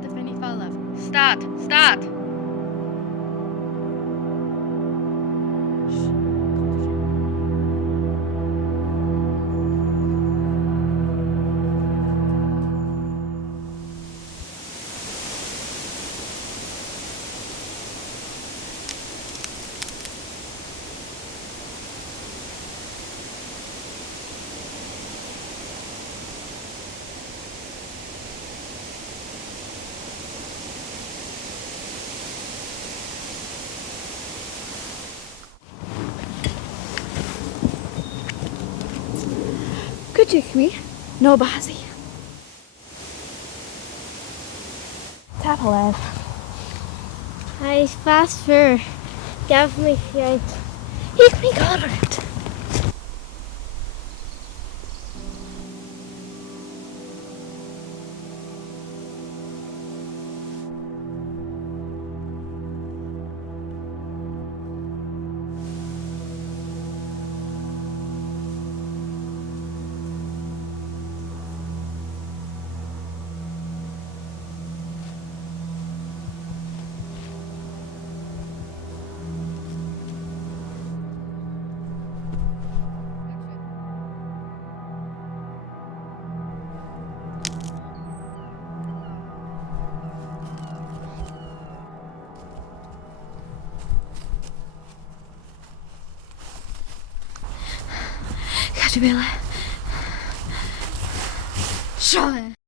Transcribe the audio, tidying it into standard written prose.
Start the Fanny Fall Start! Start! Kuchik mi? No bazi. Tapalev. Hij is vast voor. Gaf me geit. Ik me goddard. Ga je willen? Zo.